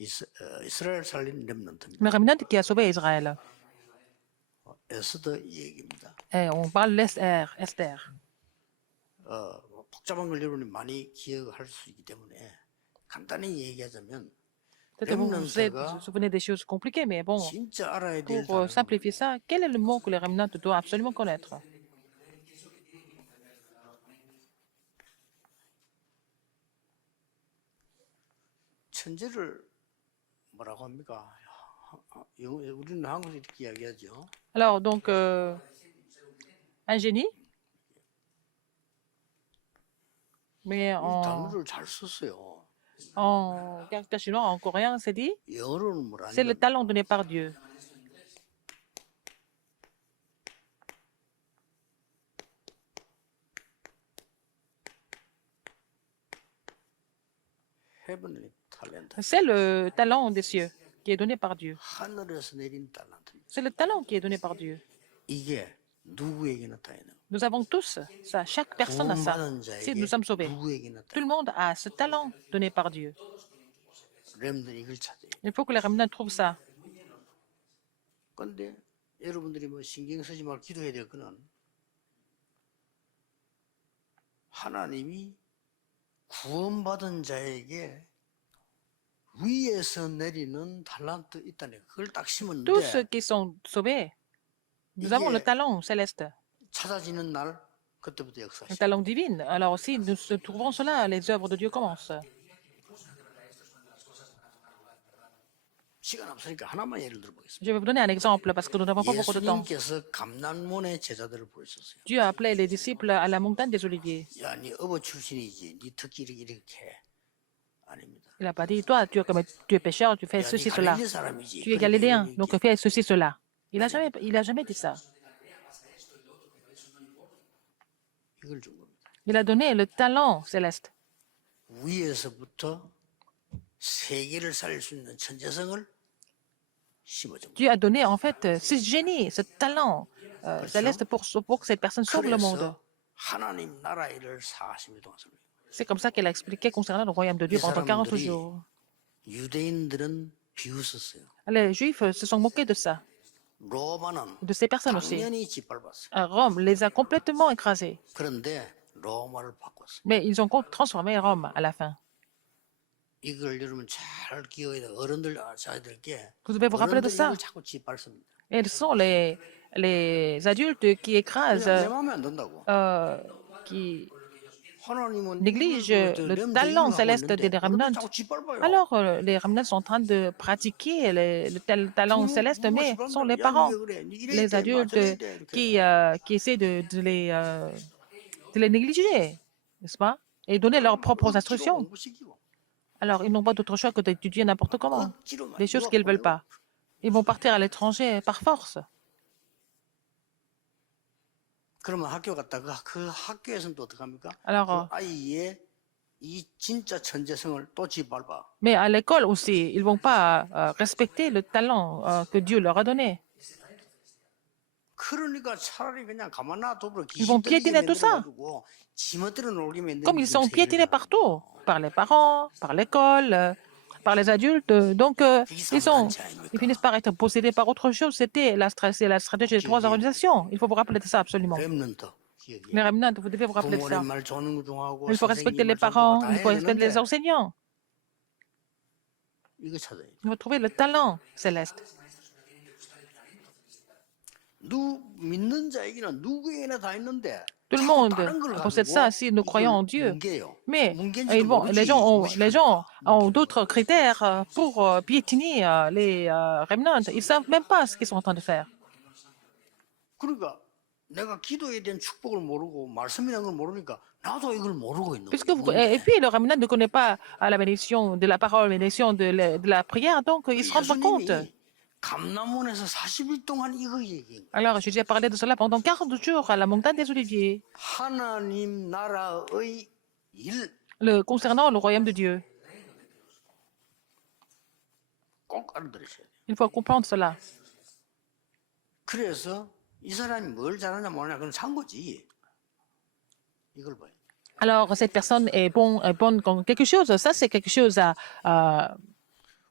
이스라엘 살린 Le 렘넌트입니다. remnant qui a sauvé Israël. 에스더 이 얘기입니다. Et on parle d'Esther. Esther. 복잡한 걸 여러분이 많이 기억할 수 있기 때문에 간단히 얘기하자면 Peut-être que vous vous 렘넌트가 souvenez des choses compliquées, mais bon, 진짜 알아야 될 pour 단어가 simplifier ça, quel est le mot que les remnants doivent absolument connaître? 천재를 뭐라고 합니까? 우리는 한국에서 이렇게 이야기하죠. Alors, donc, un génie, mais 이 단어를 잘 썼어요. en caractère chinois, en coréen, c'est dit, 영어로는 c'est le 뭐라니까 talent donné par Dieu. 헤븐리 탤런트. C'est le talent des cieux qui est donné par Dieu. 하늘에서 내린 탤런트입니다. C'est le talent qui est donné par Dieu. 이게 누구에게 나타나요? Nous avons tous ça. Chaque personne a ça. 구원받은 Si 자에게 nous sommes sauvés, 누구에게 tout le 나타나요? monde a ce talent donné par Dieu. 렘들이 이걸 찾아요. Il faut que les remnants trouvent ça. 그런데 여러분들이 뭐 신경 쓰지 말고 기도해야 될 거는 하나님이 구원받은 자에게 위에서 내리는 달란트 있다네. 그걸 딱 심었는데 Tous ceux qui sont sauvés, nous avons le 이게 talent céleste, 찾아지는 날 그때부터 le 역사하시죠. talent divin. Alors si nous trouvons cela, les œuvres de Dieu commencent. 시간 없으니까 하나만 예를 들어보겠습니다. Je vais vous donner un exemple parce que nous n'avons pas beaucoup de temps. 예수님께서 감난문의 제자들을 보셨어요. Dieu a appelé les disciples à la montagne des Oliviers. 야, 네 어버 출신이지. 네 특기 이렇게 해. 아닙니다. Il n'a pas dit, toi, tu es pécheur, tu fais 야, 네 ceci, cela. 갈릴리 사람이지. Tu es galiléen, donc fais ceci, cela. Il a jamais dit ça. 이걸 준 겁니다. Il a donné le talent céleste. 위에서부터 세계를 살릴 수 있는 천재성을 심어준 겁니다. Dieu a donné en fait ce génie, ce talent céleste pour que cette personne sauve le monde. 그래서 하나님 나라 일을 40일 동안 설명해요. C'est comme ça qu'elle a expliqué concernant le royaume de Dieu 이 pendant 40 사람들이 jours. 유대인들은 비웃었어요. Les Juifs se sont moqués de ça, 로마는 de ces personnes aussi. 당연히 짓밟았어요. Rome les a complètement écrasés. 그런데 로마를 바꿨어요. Mais ils ont transformé Rome à la fin. 이걸 여러분 잘 기억해야 돼요. 어른들 아셔야 될 게 Vous devez vous rappeler de 어른들이 ça. 이걸 자꾸 짓밟습니다. Et ce sont les adultes qui écrasent, 그냥 내 마음에 안 든다고. qui 하나님은 négligent 이걸 le 렘들 talent 이용하고 céleste 있는데 des 어른들이 remnants. 자꾸 짓밟아요. Alors, les remnants sont en train de pratiquer le talent céleste, mais ce sont les parents, les adultes qui essaient de les négliger, n'est-ce pas? Et donner leurs propres instructions. Alors, ils n'ont pas d'autre choix que d'étudier n'importe comment, des choses qu'ils ne veulent pas. Ils vont partir à l'étranger par force. 그러면 학교 갔다가 그 학교에서는 또 어떻게 합니까? Alors, 그 아이의 이 진짜 천재성을 또 짓밟아. mais à l'école aussi, ils ne vont pas respecter le talent que Dieu leur a donné. 그러니까 차라리 그냥 가만 놔둬버려. Ils vont piétiner tout ça. 만들어가지고 지멋대로 놀게 만드는 Comme ils sont 세계를 piétinés 살아. partout, par les parents, par l'école, par les adultes. Donc, ils finissent par être possédés par autre chose. C'est la stratégie des trois organisations. Il faut vous rappeler de ça absolument. 렘넌트 기억이. Les remnants, vous devez vous rappeler de ça. 부모님 말 존중하고 Il faut respecter 선생님 les 말 parents, 존중하고 다 il faut 해야 respecter les 되는데 enseignants. 이거 찾아야 돼. Il faut trouver le talent céleste. 믿는 자에게는 누구에게나 다 있는데 Tout le 자꾸 monde 다른 걸 possède 가지고 ça si nous croyons en 이걸 Dieu. 뭉개요. Mais 뭉갠지도 모르지. les gens ont d'autres critères pour piétiner les remnants. Ils ne savent même pas ce qu'ils sont en train de faire. 그러니까 내가 기도에 대한 축복을 모르고 말씀이라는 걸 모르니까 나도 이걸 모르고 있는 거예요. Et puis le remnant ne connaît pas la bénédiction de la parole, la bénédiction de la prière, donc ils ne se rendent pas compte. 예수님이 감남원에서 40일 동안 이거 얘기해요. Alors, Jésus a parlé de cela pendant 40 jours à la montagne des Oliviers, 하나님 나라의 일 concernant le royaume de Dieu. 꼭 알아들으셔야 돼요. Il faut comprendre cela. 그래서 이 사람이 뭘 잘하냐 뭐냐 그건 상고지. 이걸 봐요. Alors, cette personne est bonne dans quelque chose. Ça, c'est quelque chose à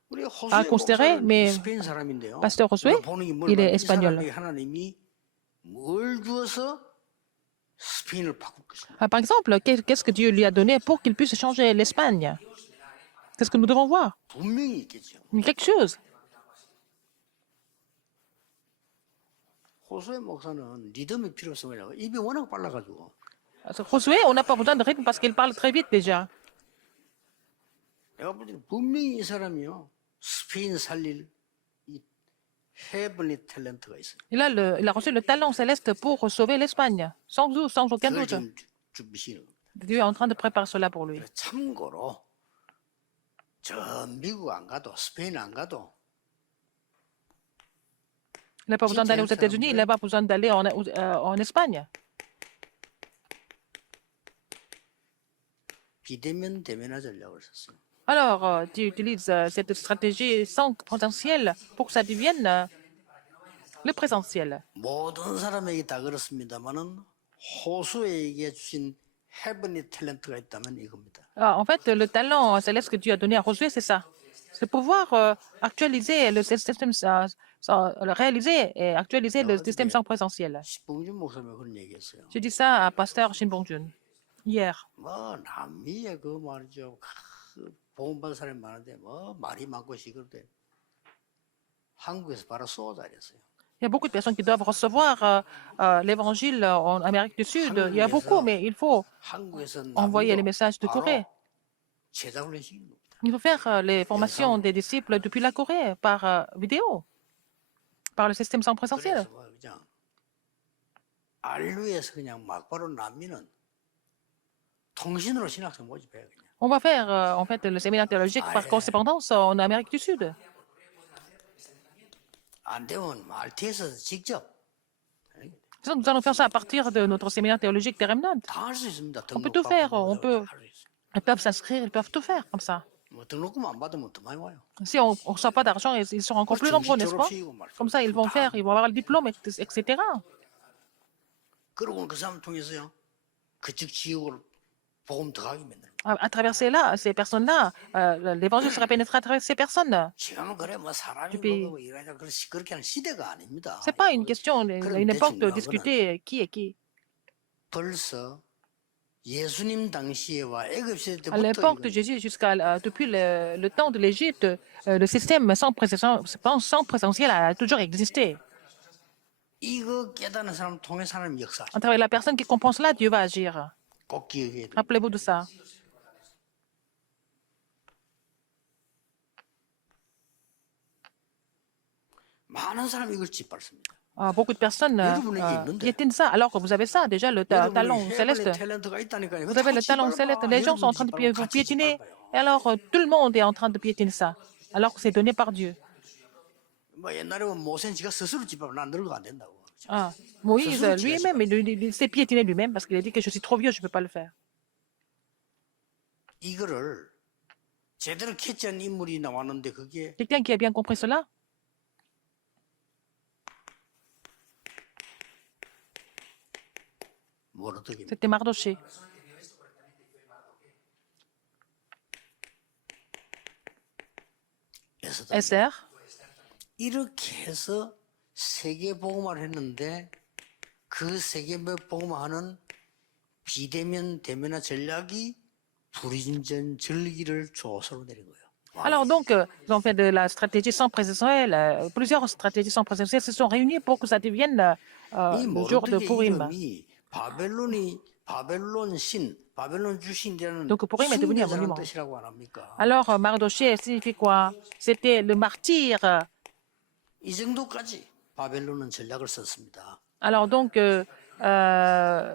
우리 à 호수의 considérer, 목사는 mais 스페인 사람인데요. Pasteur Josué, 우리가 보는 게 뭘 il est 봐요? 이 espagnol. 사람에게 하나님이 뭘 주어서 스페인을 바꿀 것인가? Ah, par exemple, qu'est-ce que Dieu lui a donné pour qu'il puisse changer l'Espagne? C'est ce que nous devons voir. 분명히 있겠죠. Quelque chose. 호수의 목사는 리듬이 필요 없어요. 입이 워낙 빨라가지고. Josué, on n'a pas besoin de rythme parce qu'il parle très vite déjà. 내가 볼 때는 분명히 이 사람이요 스페인 살릴 이 헤븐리 탤런트가 있어요. Il a reçu le talent céleste pour sauver l'Espagne, sans aucun 그걸 doute. 지금 준비시는 겁니다. Dieu est en train de préparer cela pour lui. 참고로 저 미국 안 가도 스페인 안 가도 Il n'a pas besoin d'aller aux États-Unis, il n'a pas besoin d'aller en Espagne. 비대면 대면화 전략을 썼어요. Alors, tu utilises cette stratégie sans potentiel pour que ça devienne le présentiel. 모든 사람에게 다 그렇습니다만은 호수에게 주신 헤븐리 탤런트가 있다면 이겁니다. En fait, le talent céleste que Dieu a donné à Josué, c'est ça. C'est pouvoir actualiser le système, réaliser et actualiser le système sans présentiel. 신봉준 목사님이 그런 얘기했어요. J'ai dit ça à Pasteur Shin Bongjun hier. 뭐 남미에 그 말이죠. 보험받은 사람이 많은데 뭐 말이 많고 시끄럽대. 한국에서 바로 쏘자 이랬어요. Il y a beaucoup de personnes qui doivent recevoir l'évangile en Amérique du Sud. Il y a beaucoup, mais il faut 한국에서 envoyer les messages de 바로 Corée. 제자훈련 시키는 겁니다. Il faut faire les formations des disciples depuis la Corée par vidéo, par le système sans présentiel. 그래서 뭐 그냥 알루에서 그냥 막바로 남미는 통신으로 신학생 모집해요 그냥. On va faire en fait le séminaire théologique par correspondance en Amérique du Sud. 안 되면 말티에서 직접 Nous allons faire ça à partir de notre séminaire théologique des Remnants. 다 할 수 있습니다. On peut tout faire, on peut, 할 수 있어요. ils peuvent s'inscrire, ils peuvent tout faire comme ça. 뭐 등록금 안 받으면 더 많이 와요. Si on ne reçoit pas d'argent, ils seront encore plus nombreux, n'est-ce pas? Comme ça, ils vont faire, ils vont avoir le diplôme, etc. 그러고는 그 사람 통해서요. 그쪽 지역을 복음 더 가게 만드는. À travers ces personnes-là, l'évangile sera pénétré à travers ces personnes. 지금은 그래 뭐 사람이 puis- 뭐고 이러냐 그렇게 하는 시대가 아닙니다. C'est pas une question, une époque de discuter qui est qui. 벌써 예수님 당시에와 애굽 시대 À 때부터 l'époque de Jésus jusqu'à depuis le temps de l'Égypte, le système sans présentiel a toujours existé. 이거 깨닫는 사람 통해 사람 역사 À travers la personne qui comprend cela, Dieu va agir. 꼭 기억해야 돼. Rappelez-vous de ça. 많은 사람이 이걸 짓밟습니다. Beaucoup de personnes piétinent ça, alors que vous avez ça, déjà, le talent céleste. 탤런트가 있다니까요. Vous avez le talent céleste. Les gens sont en train de vous piétiner, et alors tout le monde est en train de piétiner ça, alors que c'est donné par Dieu. 뭐 옛날에 모세는 지가 스스로 짓밟아 난 늙어 안 된다고. Ah, Moïse lui-même, il s'est piétiné lui-même parce qu'il a dit que je suis trop vieux, je ne peux pas le faire. 이거를 제대로 캐치한 인물이 나왔는데 그게 Quelqu'un qui a bien compris cela? 모르더기. C'était Mardoché. Esther. 이렇게 해서 세계 복음화를 했는데 그 세계 복음화하는 비대면 대면화 전략이 불인전 절기를 조서로 내린 거예요. Alors donc, ils ont fait de la stratégie sans présentiel. Plusieurs stratégies sans présentiel se sont réunies pour que ça devienne 이 le jour de 모르드게 Purim. 이름이 바벨론 신, 바벨론 주신이라는 Donc Purim est devenu un 승리자라는 monument. 뜻이라고 안 합니까? Alors Mardoché signifie quoi? C'était le martyr. 이 정도까지 바벨론은 전략을 썼습니다. Alors donc,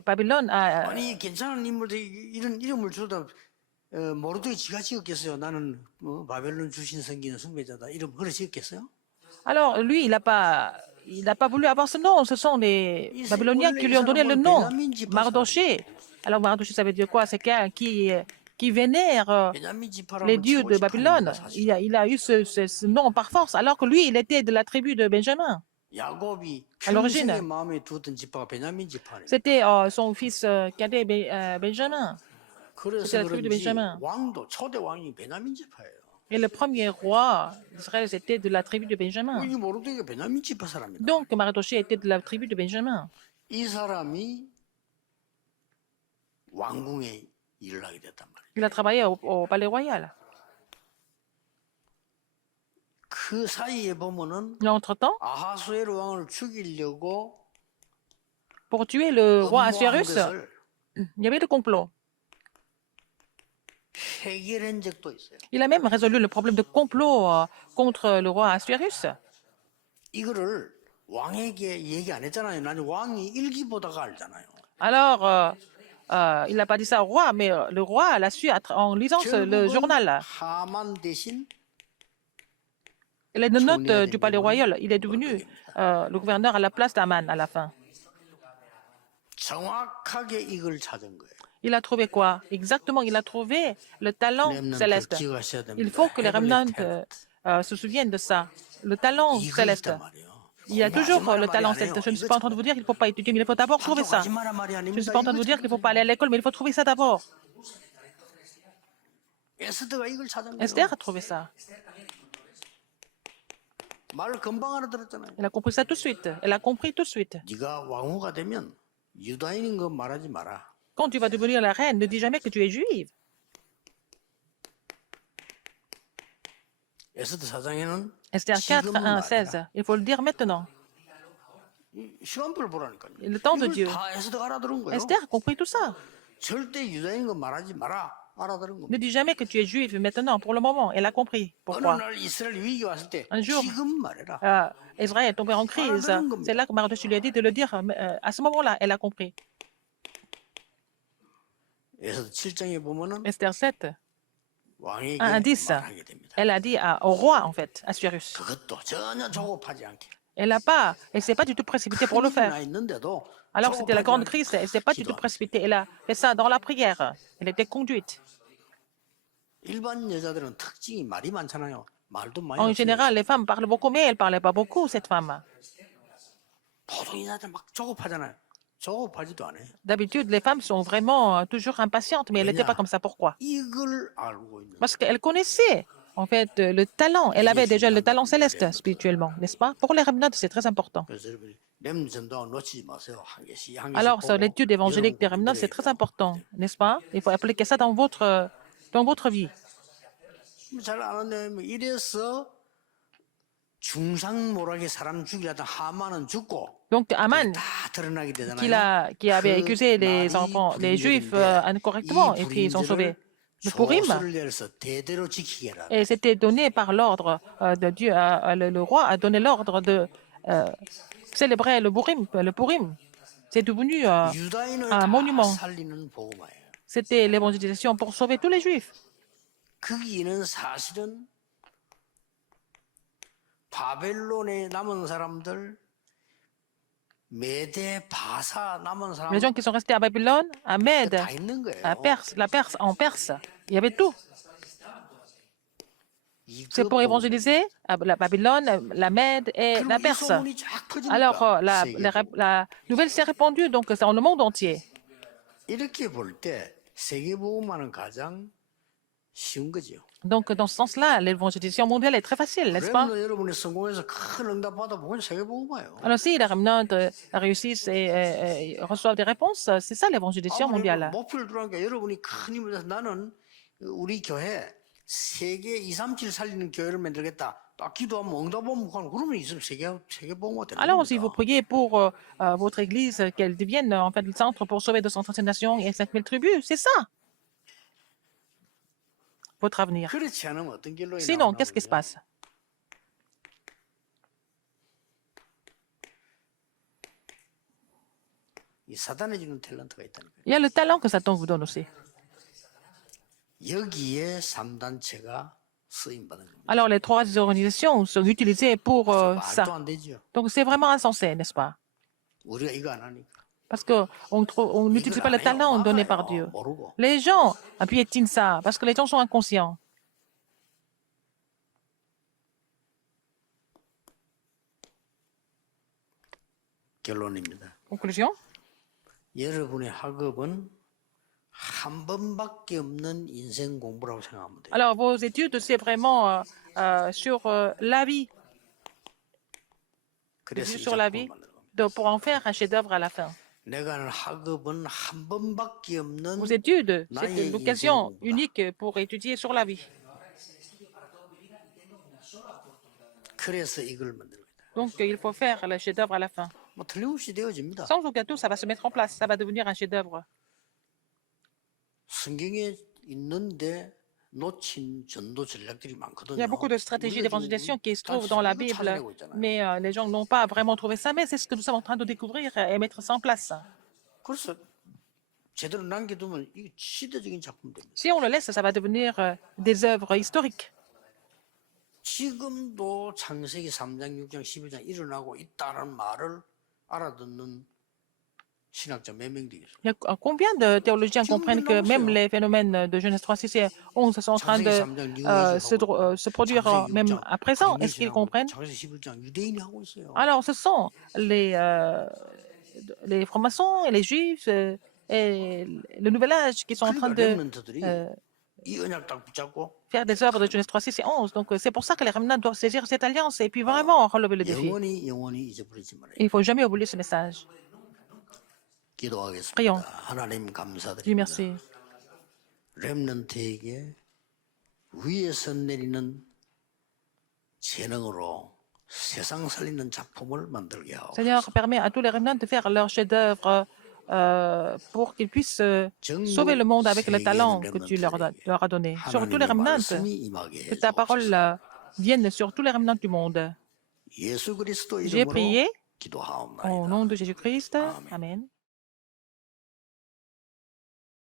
Babylone a... 아니 괜찮은 인물들이 이런 이름을 줘도 모르드게 지가 지었겠어요. 나는 바벨론 주신 섬기는 숭배자다. 이름 그래 지었겠어요? Alors lui, il n'a pas voulu avoir ce nom. Ce sont les Babyloniens qui lui ont donné le nom, Mardoché. Alors Mardoché, ça veut dire quoi? C'est quelqu'un qui vénère 베냐민 les 지파라면 dieux de Babylone. Il a eu ce nom par force, alors que lui, il était de la tribu de Benjamin. 야곱이 À l'origine. 평생에 마음에 두었던 지파가 베냐민 지파래요. C'était son fils cadet Benjamin. 그래서 c'était la tribu de 그런지 Benjamin. 왕도 초대 왕이 베냐민 지파예요. Et le premier roi d'Israël, c'était de la tribu de Benjamin. 이 모르드게가 베냐민 지파 사람이다. Donc, Mardoché était de la tribu de Benjamin. 이 사람이 왕궁에 일을 하게 됐단 말이에요. Il a travaillé au palais royal. 그 사이에 보면은 Et entre-temps, 아하수에르 왕을 죽이려고 pour tuer le roi 음모한 Assuérus, 것을 il y avait le complot. 해결한 적도 있어요. Il a même résolu le problème de complot contre le roi Assuérus. 이거를 왕에게 얘기 안 했잖아요. 나는 왕이 일기 보다가 알잖아요. Alors, il n'a pas dit ça au roi, mais le roi l'a su en lisant le 결국은 journal. 하만 대신 Les notes du palais royal, il est devenu le gouverneur à la place d'Aman à la fin. 정확하게 이걸 찾은 거예요. Il a trouvé quoi? Exactement, il a trouvé le talent 렘넌트 céleste. 기억하셔야 됩니다. Il faut que les 헤블리 remnants 탤런트. se souviennent de ça. Le talent 이거 céleste. 있단 말이에요. Il y a toujours 공부하지 le 마라 talent 말이 아니에요. céleste. Je ne suis 이거 pas en train de vous dire qu'il ne faut pas étudier, mais il faut d'abord trouver ça. 가지 마라 말이 Je ne 아닙니다. suis pas en train de vous dire qu'il ne faut pas aller à l'école, mais il faut trouver ça d'abord. 에스더가 이걸 찾은 Esther 거예요. a trouvé ça. 말을 금방 알아들었잖아요. Elle a compris ça tout de suite. Elle a compris tout de suite. 네가 왕후가 되면 유다인인 거 말하지 마라. Quand tu vas devenir la reine, ne dis jamais que tu es juive. 에스더 사장에는 Esther 4, 지금은 1, 말이라. 16. Il faut le dire maintenant. 시간표를 보라니까요. Le temps de Dieu. 이걸 다 에스더가 알아들은 거예요. Esther a compris tout ça. 절대 유다인인 거 말하지 마라. 알아들은 겁니다. Ne dis jamais que tu es juive maintenant, pour le moment. Elle a compris. 어느 Pourquoi? 날 이스라엘 위기 왔을 때 Un jour. 지금 말해라. Israël est tombé en crise. C'est là que Mardoché lui a dit de le dire à ce moment-là. Elle a compris. 에스더 7장에 보면은 Esther 7, 왕에게 1 à 10. 말하게 됩니다. Elle a dit au roi, en fait, Assuérus. 그것도 전혀 조급하지 않게. Elle ne s'est pas du tout précipitée pour le 큰일이 faire. 나 있는데도 Alors c'était la 조급하지 grande 않게 crise, elle ne s'est pas du tout 기도합니다. précipitée. Elle a fait ça dans la prière. Elle était conduite. 일반 여자들은 특징이 말이 많잖아요. 말도 많이 En 없어요. général, les femmes parlent beaucoup, mais elle ne parlait pas beaucoup, cette femme. 보통 여자들 막 조급하잖아요. 조급하지도 않아요. D'habitude, les femmes sont vraiment toujours impatientes, mais elle n'était pas comme ça. Pourquoi? 이걸 알고 있는 Parce qu'elle connaissait, en fait, le talent. Elle avait déjà le talent céleste, spirituellement, n'est-ce pas? Pour les remnants, c'est très important. 그래서 여러분이 렘 전도와 놓치지 마세요. 한 개씩 한 개씩 Alors, 보고 sur l'étude évangélique des remnants, c'est très important, n'est-ce pas? Il faut appliquer ça dans votre vie. 잘 아는데 뭐 이래서 중상모락의 사람 죽이려던 하만은 죽고 Donc, Aman, 다 드러나게 되잖아요. qui avait 그 accusé les 날이 enfants, les juifs 불임절인데 incorrectement, 이 et puis ils sont sauvés. 불임절을 Le Purim, 조서를 내려서 대대로 지키게 해라. et c'était donné par l'ordre de Dieu. Le roi a donné l'ordre de célébrer le Purim. C'est devenu 유다인을 un 다 monument. 살리는 복음화예요. C'était l'évangélisation pour sauver tous les juifs. 거기는 사실은 바벨론에 남은 사람들, 메대, 바사 남은 Les 사람들 gens qui sont restés à Babylone, à Mède, 다 있는 거예요. à Perse, en Perse, il y avait tout. C'est 이거 pour 보고 évangéliser la Babylone, la Mède et 그리고 la 이 Perse. 소문이 쫙 퍼지니까 Alors, 세계적으로. la nouvelle s'est répandue donc c'est dans le monde entier. 이렇게 볼 때 세계복음화는 가장 쉬운 거죠. Donc, dans ce sens-là, l'évangélisation mondiale est très facile, n'est-ce pas? 그러면 여러분이 성공해서 큰 응답 받아보면 세계복음화예요. Alors, si les remnants réussissent et reçoivent des réponses, c'est ça l'évangélisation mondiale. 목표를 두라니까 여러분이 큰 힘을 내서 나는 우리 교회 세계 237 살리는 교회를 만들겠다. 딱 기도하면 응답 오면 그러면 있으면 세계복음화 되는 Alors, si vous 겁니다. priez pour votre église, qu'elle devienne en fait le centre pour sauver 237 nations et 5000 tribus, c'est ça votre avenir. 그렇지 않으면 어떤 결론이 Sinon, 나오나 qu'est-ce qui se 보죠. passe? 이 사단이 주는 탤런트가 있다니까요. Il y a le talent que Satan vous donne aussi. 여기에 3단체가 쓰임 받은 겁니다. Alors, les trois organisations sont utilisées pour 말도 ça. 안 되죠. Donc, c'est vraiment insensé, n'est-ce pas? 우리가 이거 안 하니까. Parce qu'on n'utilise pas le talent donné par Dieu. 모르고. Les gens piétinent ça parce que les gens sont inconscients. 결론입니다. Conclusion? 여러분의 학업은 한 번밖에 없는 인생 공부라고 생각하면 돼요. Alors, vos études, c'est vraiment sur la vie, 그래서 이 sur la 작품을 vie, 만든 겁니다. pour en faire un chef-d'œuvre à la fin. 내가 하는 학업은 한 번밖에 없는 Vos études, c'est 나의 인생 l'occasion 공부다. unique pour étudier sur la vie. 그래서 이걸 만든 겁니다. Donc, il faut faire le chef-d'œuvre à la fin. 뭐 틀림없이 되어집니다. Sans aucun doute, ça va se mettre en place, ça va devenir un chef-d'œuvre. 성경에 있는데 놓친 전도 전략들이 많거든요. Il y a beaucoup de stratégies 우리가 d'évangélisation 지금 qui se trouvent dans la 이거 Bible, 찾아내고 있잖아요. mais les gens n'ont pas vraiment trouvé ça, mais c'est ce que nous sommes en train de découvrir et mettre ça en place. 그래서 제대로 남겨두면 이게 시대적인 작품 됩니다. Si on le laisse, ça va devenir des œuvres historiques. 지금도 창세기 3장, 6장, 11장 일어나고 있다는 말을 알아듣는 신학자 몇 명 되겠어요? Il y a combien de théologiens comprennent que même les phénomènes de Genèse 3, 6 et 11 sont en train de se produire même à présent? Est-ce qu'ils comprennent? 창세기 11장 유대인이 하고 있어요. Alors, ce sont les francs-maçons et les juifs et le nouvel âge qui sont en train 그러니까 de 렘넌트들이 이 언약 딱 붙잡고 faire des œuvres de Genèse 3, 6 et 11. Donc, c'est pour ça que les remnants doivent saisir cette alliance et puis vraiment relever le défi. 영원히 잊어버리지 말아요. Il ne faut jamais oublier ce message. 기도하겠습니다. Prions. 하나님 Dieu 감사드립니다. merci. 렘넌트에게 위에서 내리는 재능으로 세상 살리는 작품을 만들게 하고 Seigneur, permets à tous les remnants de faire leur chef-d'œuvre pour qu'ils puissent sauver le monde avec le talent que tu leur as donné. Sur tous les remnants, que ta parole vienne sur tous les remnants du monde. 예수 그리스도 J'ai 이름으로 prié 기도하옵나이다. au nom de Jésus-Christ. Amen.